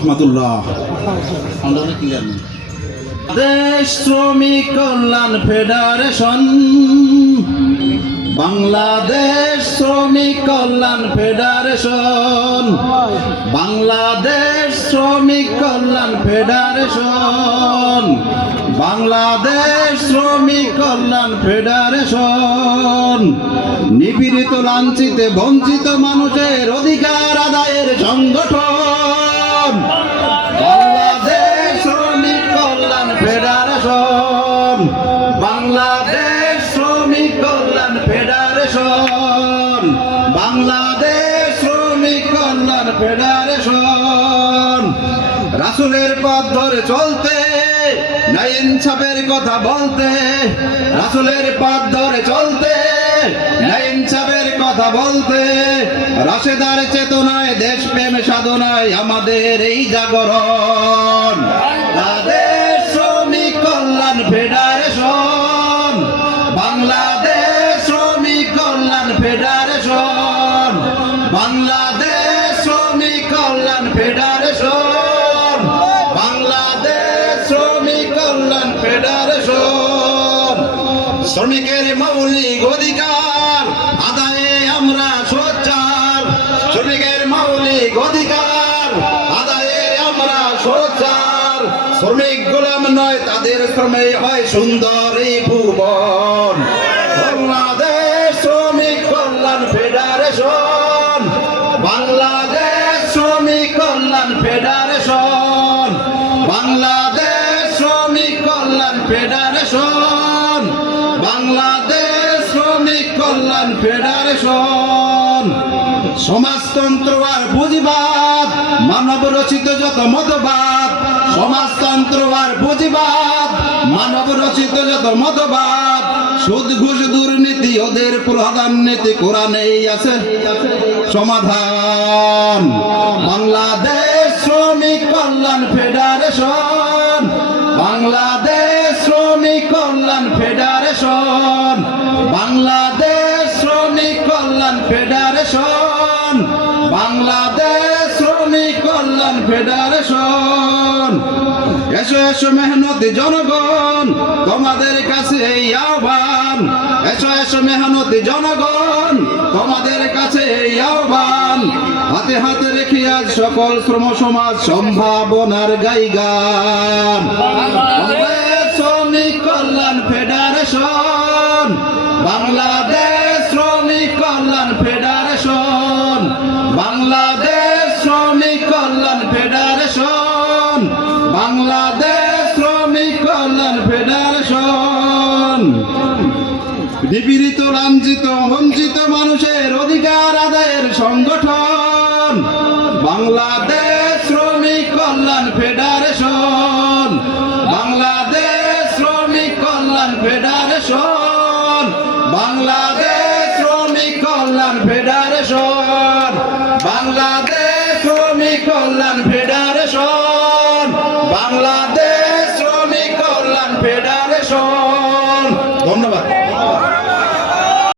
রহমতুল্লাহ। দেশ শ্রমিক কল্যাণ ফেডারেশন, বাংলাদেশ শ্রমিক কল্যাণ ফেডারেশন, বাংলাদেশ শ্রমিক কল্যাণ ফেডারেশন, বাংলাদেশ শ্রমিক কল্যাণ ফেডারেশন, নিপীড়িত লাঞ্ছিত বঞ্চিত মানুষের অধিকার আদায়ের সংগঠন, বাংলাদেশ শ্রমিক কল্যাণ ফেডারেশন, বাংলাদেশ শ্রমিক কল্যাণ ফেডারেশন, বাংলাদেশ শ্রমিক কল্যাণ ফেডারেশন। রাসূলের পথ ধরে চলতে, ন্যায় ইনসাফের কথা বলতে, রাসূলের পথ ধরে চলতে, ন্যায় ইনসাফের কথা বলতে, রাশেদার চেতনায় দেশপ্রেম সাধনায় আমাদের এই জাগরণ। বাংলাদেশ শ্রমিক কল্যাণ ফেডারেশন, বাংলাদেশ শ্রমিক কল্যাণ ফেডারেশন, বাংলাদেশ শ্রমিক কল্যাণ ফেডারেশন, বাংলাদেশ শ্রমিক কল্যাণ ফেডারেশন। শ্রমিকের মৌলিক অধিকার আদায়ে আমরা সোচ্চার, শ্রমিকের মৌলিক অধিকার আদায়ে আমরা সোচ্চার। শ্রমিক গোলাম নয়, তাদের শ্রমে হয় সুন্দর এই ভুবন। বাংলাদেশ শ্রমিক কল্যাণ ফেডারেশন, বাংলাদেশ শ্রমিক কল্যাণ ফেডারেশন, বাংলাদেশ শ্রমিক কল্যাণ ফেডারেশন, বাংলাদেশ শ্রমিক কল্যাণ ফেডারেশন। সমাজতন্ত্র আর পুঁজিবাদ, মানব রচিত যত মতবাদ, সমাজতন্ত্র আর পুঁজিবাদ, মানব রচিত যত মতবাদ, সুদ ঘুষ দুর্নীতি ওদের প্রধান নীতি, কোরআনেই আছে সমাধান। বাংলাদেশ শ্রমিক কল্যাণ ফেডারেশন, বাংলাদেশ শ্রমিক কল্যাণ ফেডারেশন, বাংলাদেশ শ্রমিক কল্যাণ ফেডারেশন, বাংলাদেশ শ্রমিক কল্যাণ ফেডারেশন। এসো এসো মেহনতি জনগণ, তোমাদের কাছে এই আহ্বান। এসো এসো মেহনতি জনগণ, তোমাদের কাছে এই আহ্বান। হাতে হাতে রেখে আজ সকল শ্রম সমাজ সম্ভাবনার গাইগান। বাংলাদেশ শ্রমিক কল্যাণ ফেডারেশন, বাংলাদেশ শ্রমিক কল্যাণ ফেডারেশন, বাংলাদেশ শ্রমিক কল্যাণ ফেডারেশন, বাংলাদেশ শ্রমিক কল্যাণ ফেডারেশন। নিপীড়িত লাঞ্ছিত বঞ্চিত মানুষের অধিকার আদায়ের সংগঠন, বাংলাদেশ শ্রমিক কল্যাণ ফেডারেশন, বাংলাদেশ শ্রমিক কল্যাণ ফেডারেশন, বাংলাদেশ শ্রমিক কল্যাণ ফেডারেশন, বাংলাদেশ শ্রমিক কল্যাণ